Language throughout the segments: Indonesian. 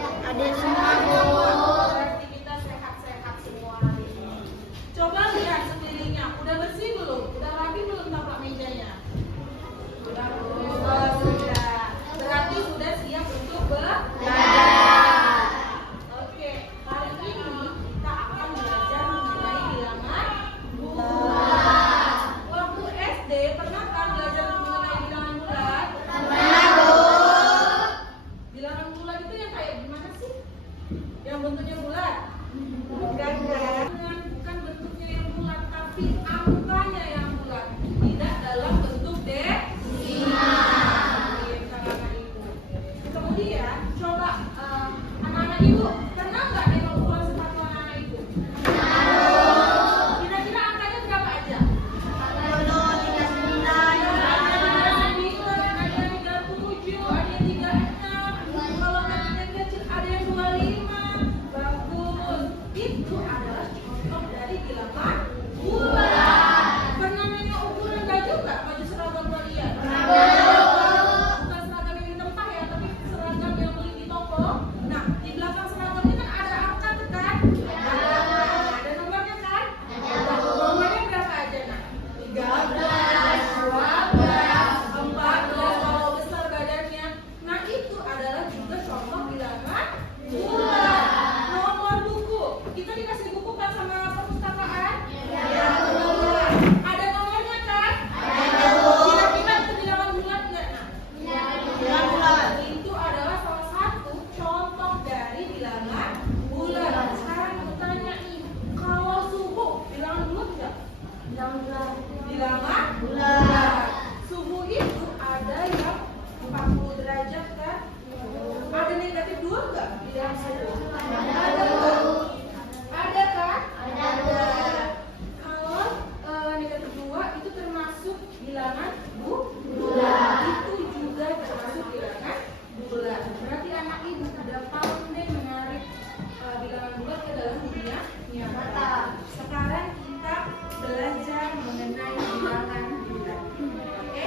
Ada semua, Bu. Berarti kita sehat-sehat semua hari ini. Coba lihat sekelilingnya, udah bersih belum? Udah rapi belum taplak mejanya? Sudah. Berarti sudah siap untuk belajar. Oke, hari ini kita akan belajar mengenai bilangan bulat. Waktu SD pernah kan belajar mengenai bilangan bulat? Pernah, Bu. Bilangan bulat itu yang kayak gimana sih? Yang bentuknya bulat? Bukan kan? Bukan bentuknya yang bulat, tapi angkanya yang bulat. Tidak dalam bentuk desimal. Anak-anak ibu. Kemudian coba anak-anak ibu pernah nggak nengok ukuran sepatu anak-anak ibu? Kira-kira angkanya berapa aja? 39, Ada yang 37, ada yang 36. Kalau anaknya kecil ada yang 25. Bagus. Itu adalah contoh dari bilangan bulat. Pernah nengok ukuran baju nggak? Baju seragam kalian? Bukan seragam yang di tempat ya, tapi seragam yang beli di toko. Nah, di belakang seragam ini kan ada angka tuh kan? Ada nomornya kan? Nomornya berapa aja nak? 13, 12, 14 kalau besar badannya. Nah, itu adalah juga contoh bilangan bulat. Nomor buku. Kita dikasih buku kan sama perpustakaan? Ya, betul. Ada nomornya kan? Kira-kira itu bilangan bulat nggak nak? Itu adalah salah satu contoh dari bilangan bulat. Sekarang aku tanya nih, kalau suhu bilangan bulat nggak? Bilangan bulat. Suhu itu ada yang 40 derajat kan? Ada negatif 2 nggak di dalam suhu? Ada nggak? Ada kan? Ada. Kalau negatif 2 itu termasuk bilangan bulat. Itu juga termasuk bilangan bulat. Berarti anak ibu sudah pandai menarik bilangan bulat ke dalam dunia nyata. Sekarang kita belajar mengenai bilangan bulat. Oke?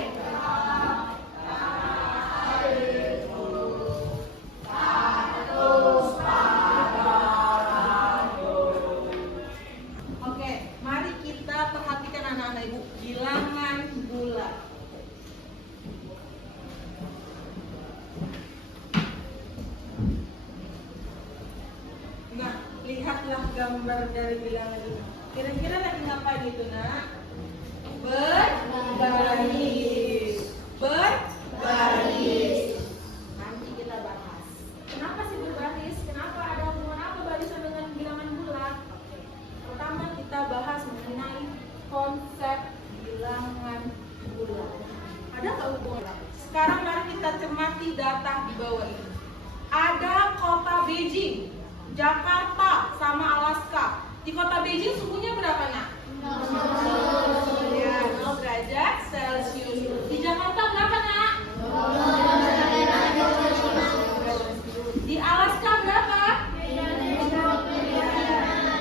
Oke, mari kita perhatikan anak-anak ibu bilangan bulat. Nah, lihatlah gambar dari bilangan ini. Kira-kira lagi ngapain itu nak? Berbaris. Berbaris. Nanti kita bahas. Kenapa sih berbaris? Kenapa ada hubungan apa barisan dengan bilangan bulat? Oke. Pertama kita bahas mengenai konsep bilangan bulat. Ada nggak hubungan? Sekarang mari kita cermati data di bawah ini. Ada kota Beijing, Jakarta, sama Alaska. Di kota Beijing suhunya berapa nak? 0 derajat Celcius. Di Jakarta berapa nak? Di Alaska berapa?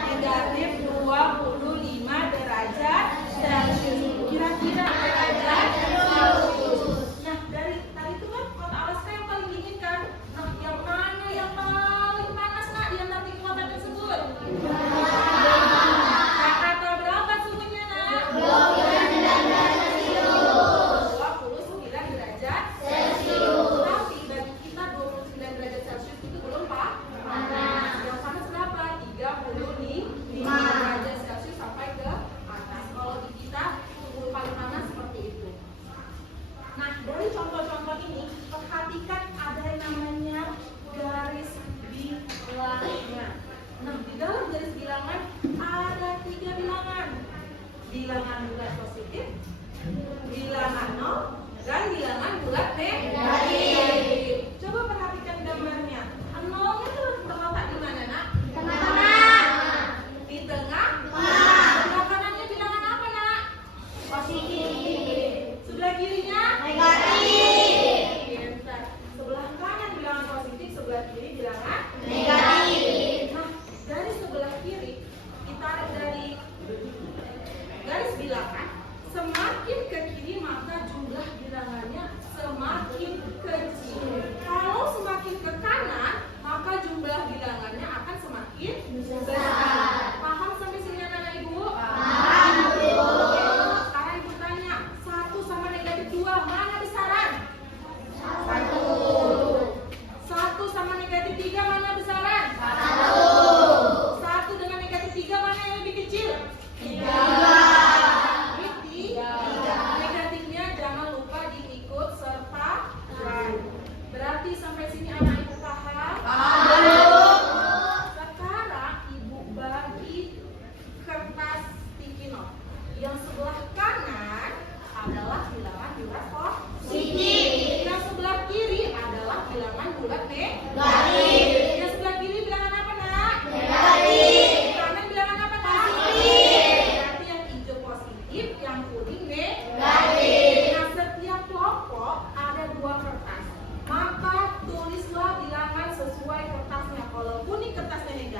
Negatif 25 derajat Celcius. Kira-kira derajat Celcius. Nah, dari tadi itu kan kota Alaska yang paling dingin kan? Nah, yang mana yang paling panas nak di antara tiga kota tersebut? Jakarta berapa suhunya nak?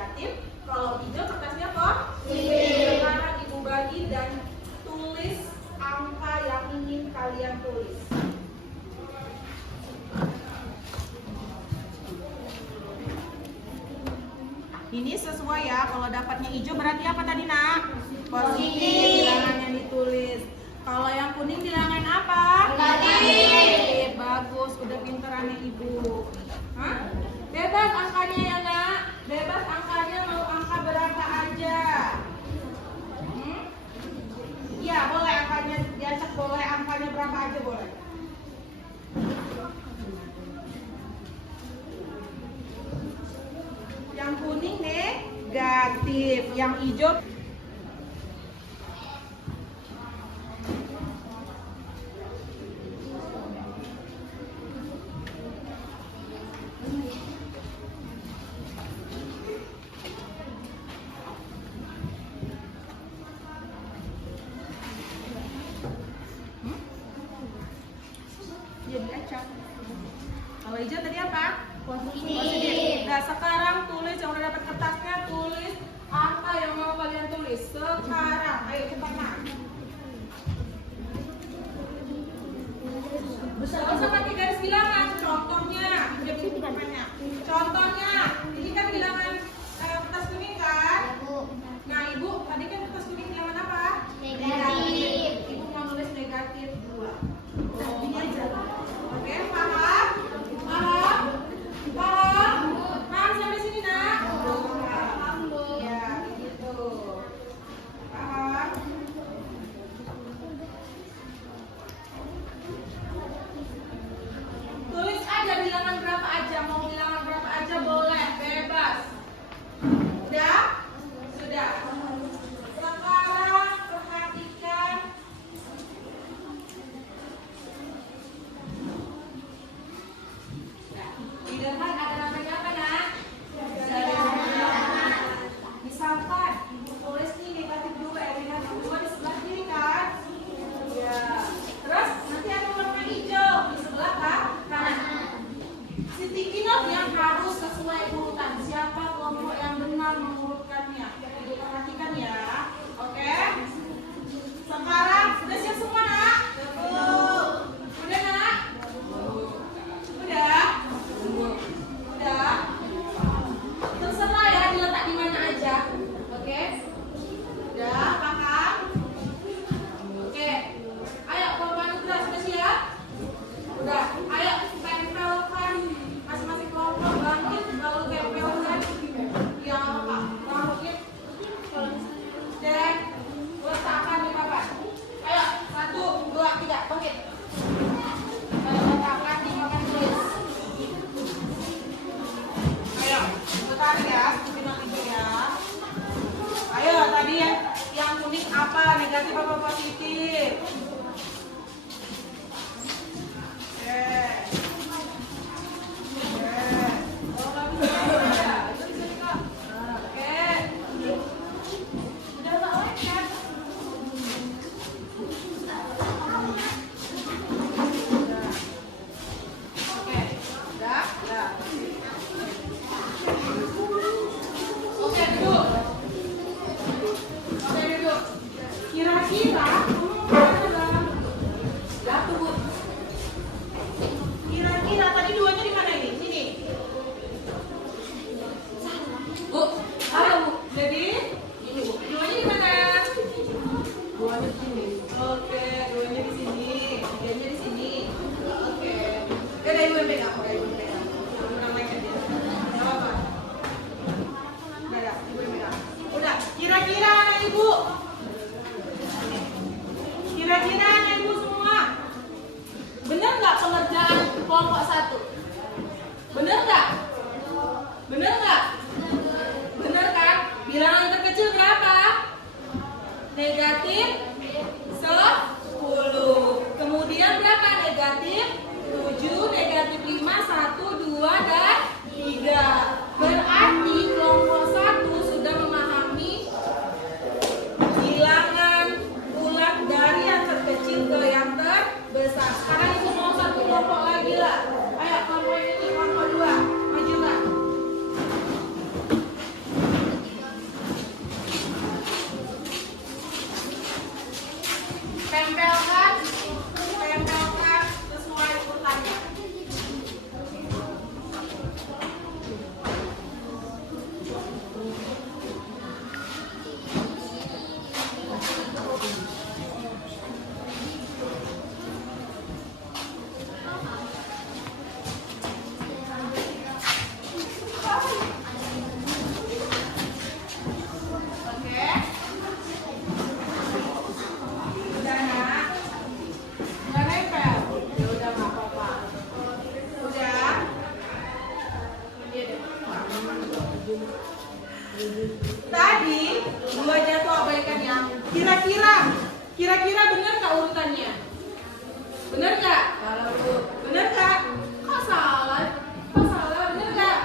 negatif. Kalau hijau kertasnya positif. Sekarang ibu bagi dan tulis angka yang ingin kalian tulis. Ini sesuai ya, kalau dapatnya hijau berarti apa tadi nak? Positif, bilangan yang ditulis. Kalau yang kuning bilangan apa? Negatif. Bagus, udah pinterannya ibu. Hah? Bebas angkanya ya nak? Bebas angkanya, mau angka berapa aja? Iya boleh angkanya diacak, boleh angkanya berapa aja boleh. Yang kuning negatif, yang hijau jadi acak. Kalau hijau tadi apa? Positif. Nah sekarang tulis yang udah dapat kertasnya, tulis apa yang mau kalian tulis sekarang. Ayo cepat nak. Gak usah pakai garis bilangan. Contohnya, contohnya, ini kan bilangan kertas kuning kan? Nah ibu, tadi kan kertas kuning bilangan apa? Negatif. Ibu mau nulis negatif 2. Oh, ini aja. Oke, paham? Paham? Paham? Paham sampai sini nak? Paham bu. Ya, gitu. Paham? Tulis aja bilangan berapa aja, mau bilangan berapa aja boleh, bebas. Udah? Sudah. Sekarang perhatikan. Di depan ada namanya apa nak? Misalkan ibu tulis nih negatif 2, negatif 2 di sebelah kiri kan? Ya. Terus nanti ada warna hijau di sebelah kanan. Si tiki note yang harus sesuai urutan. Siapa kelompok yang benar mengurutkannya? Ibu perhatikan ya. Oke? Sekarang sudah siap semua nak? Udah nak? Udah? Udah? Terserah ya diletak di mana aja. Oke? Udah paham? Oke. Ayo kelompok Nugra sudah siap? Udah. Ayo tempelkan masing-masing kelompok bangkit lalu tempelkan yang apa? Bangkit dan letakkan di papan. Ayo 1, 2, 3 bangkit. Letakkan di papan tulis. Ayo, tarik ya, bilang itu ya. Ayo, tadi yang kuning apa? Negatif apa positif? Oh, nggak bisa ya? Itu di sini kok. Oke. Udah nggak lengket. Oke, udah. Oke, duduk. Kira-kira ya tunggu. Kira-kira tadi duanya di mana ini? Sini. Bu, halo Bu. Jadi ini Bu. Duanya di mana? Duanya di sini. Oke, duanya di sini. Tiganya di sini. Oke. Ada ibu yang pegang. Kurang lengket dia. Enggak apa-apa. Udah ya, ibu yang pegang. Udah. Kira-kira anak ibu. Kira-kira anak ibu semua. Benar nggak pengerjaan kelompok 1? Benar nggak? Benar nggak? Benar kan? Bilangan terkecil berapa? Negatif 10. Kemudian berapa? Negatif 7, negatif 5, 1, 2, dan 3. Berarti kelompok 1 sudah memahami bilangan ulang dari yang terkecil ke yang terbesar. Sekarang ibu mau satu kelompok lagi lah. Ayo kelompok ini, kelompok 2, maju lah. Tadi dua jatuh abaikan ya. Kira-kira benar nggak urutannya? Benar nggak? Benar nggak? Kok salah? Benar nggak?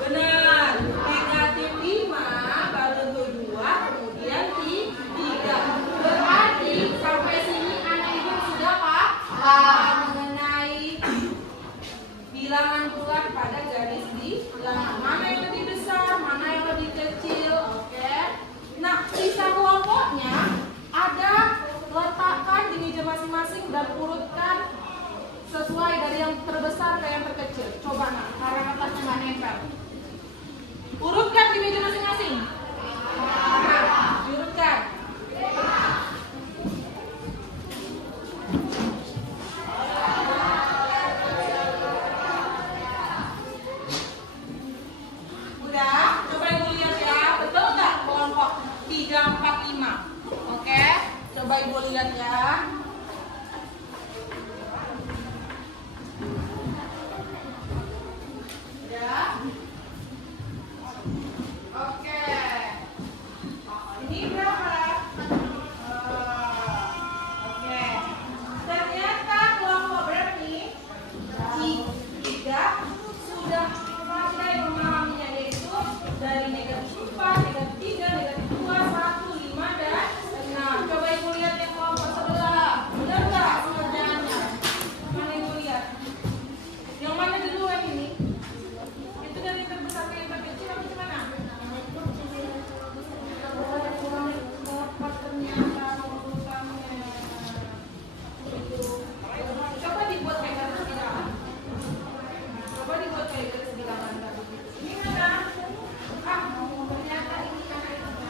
Benar. Negatif 5 baru tuh 2, kemudian 3. Berarti sampai sini anak ibu sudah paham mengenai bilangan bulat pada garis bilangan. Mana yang lebih besar, mana yang lebih kecil, oke? Nah, sisa kelompoknya ada, letakkan di meja masing-masing dan urutkan sesuai dari yang terbesar ke yang terkecil. Coba nak, karena atasnya nggak nempel. Urutkan di meja masing-masing. Nah, diurutkan. Udah, coba ibu lihat ya, betul nggak kelompok 3, 4, 5? Oke, coba ibu lihat ya. Ya. Oke. Ini berapa? Oke. Ternyata kelompok berapa nih? 3 sudah pandai memahaminya, yaitu dari negatif 4, negatif 3, negatif 2, 1, 5, dan 6. Coba ibu lihat yang kelompok sebelah. Benar nggak pengerjaannya? Mana ibu lihat? Yang mana duluan ini? Itu dari yang terbesar ke yang terkecil atau gimana? Ternyata urutannya. Coba dibuat kayak garis bilangan. Coba dibuat kayak garis bilangan tadi. Ini mana? Ternyata ini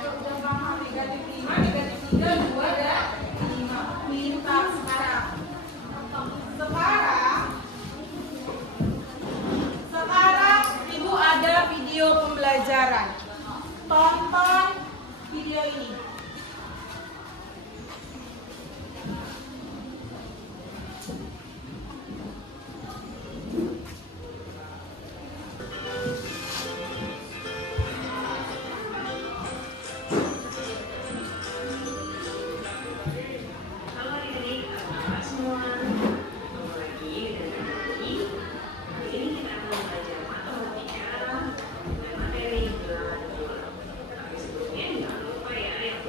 udah paham. Negatif 5, negatif 3, 2, dan 5. Pintar sekarang. Sekarang ibu ada video pembelajaran. Tonton video ini. Halo adik-adik, apa kabar semua? Ketemu lagi dengan Nani. Hari ini kita akan belajar matematika dengan materi bilangan bulat. Tapi sebelumnya jangan lupa ya yang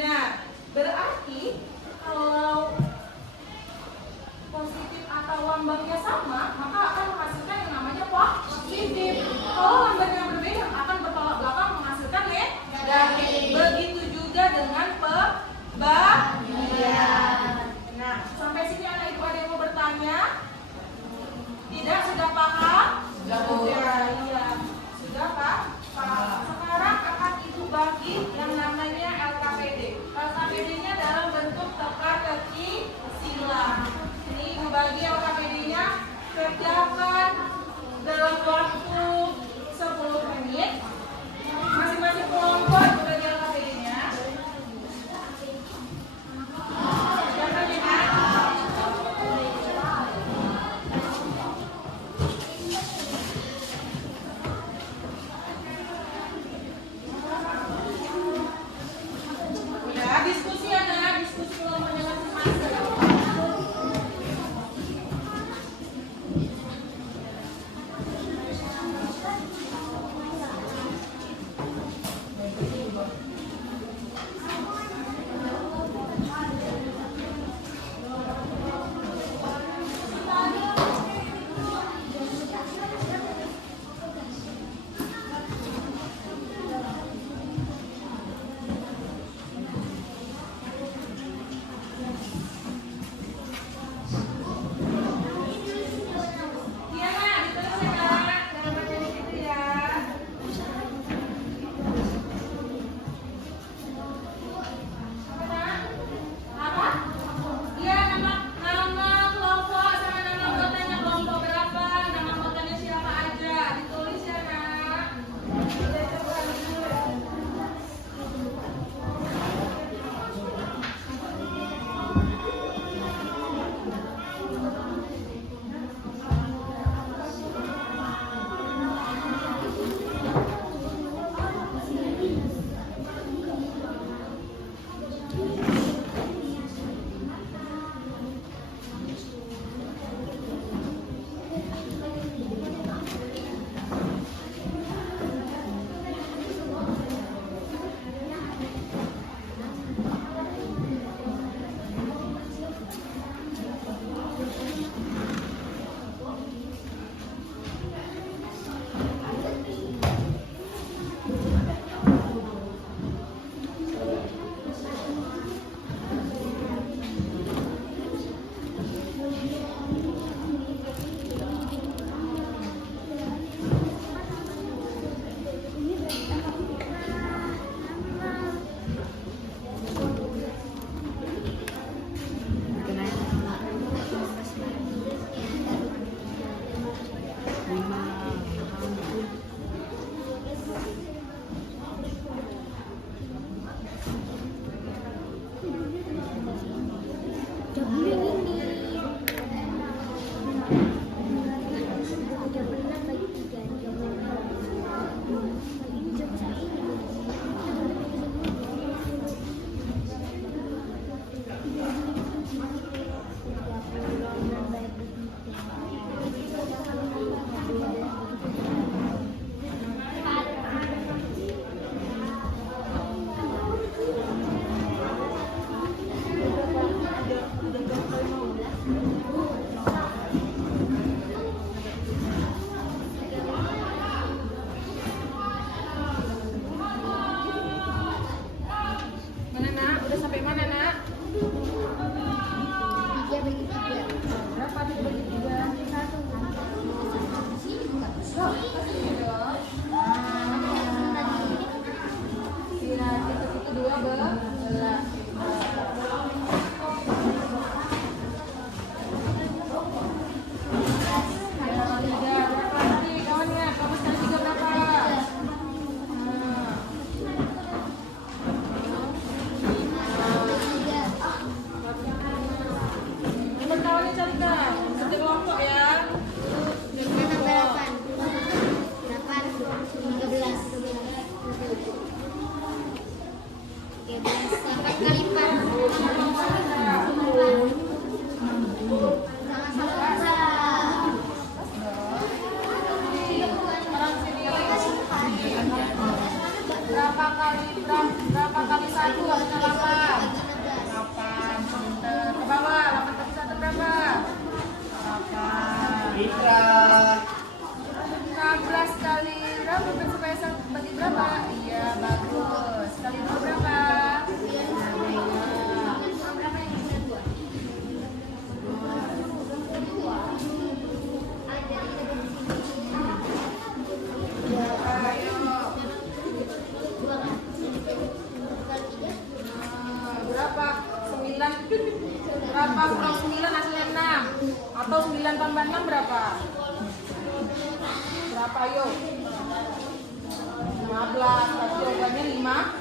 Nah, berarti kalau positif atau lambangnya sama, maka akan menghasilkan yang namanya positif. Kalau lambangnya berbeda, akan bertolak belakang menghasilkan negatif. Begitu juga dengan pembagian. Nah, sampai sini anak ibu ada yang mau bertanya? Tidak, sudah paham? Sudah, iya. Sudah paham? Sekarang akan ibu bagi yang namanya LKPD. LKPD-nya dalam bentuk teka-teki silang. Ini ibu bagi LKPD-nya, kerjakan dalam waktu 10 menit. Masing-masing kelompok ibu bagi LKPD-nya. Kerjakan ya. Diskusi ada, diskusi kelompoknya masing-masing. Berapa kali satu? Ada 8. Berapa kurang 9 hasilnya 6? Atau 9 tambah 6 berapa? Berapa yuk? 15. Berarti jawabannya 5.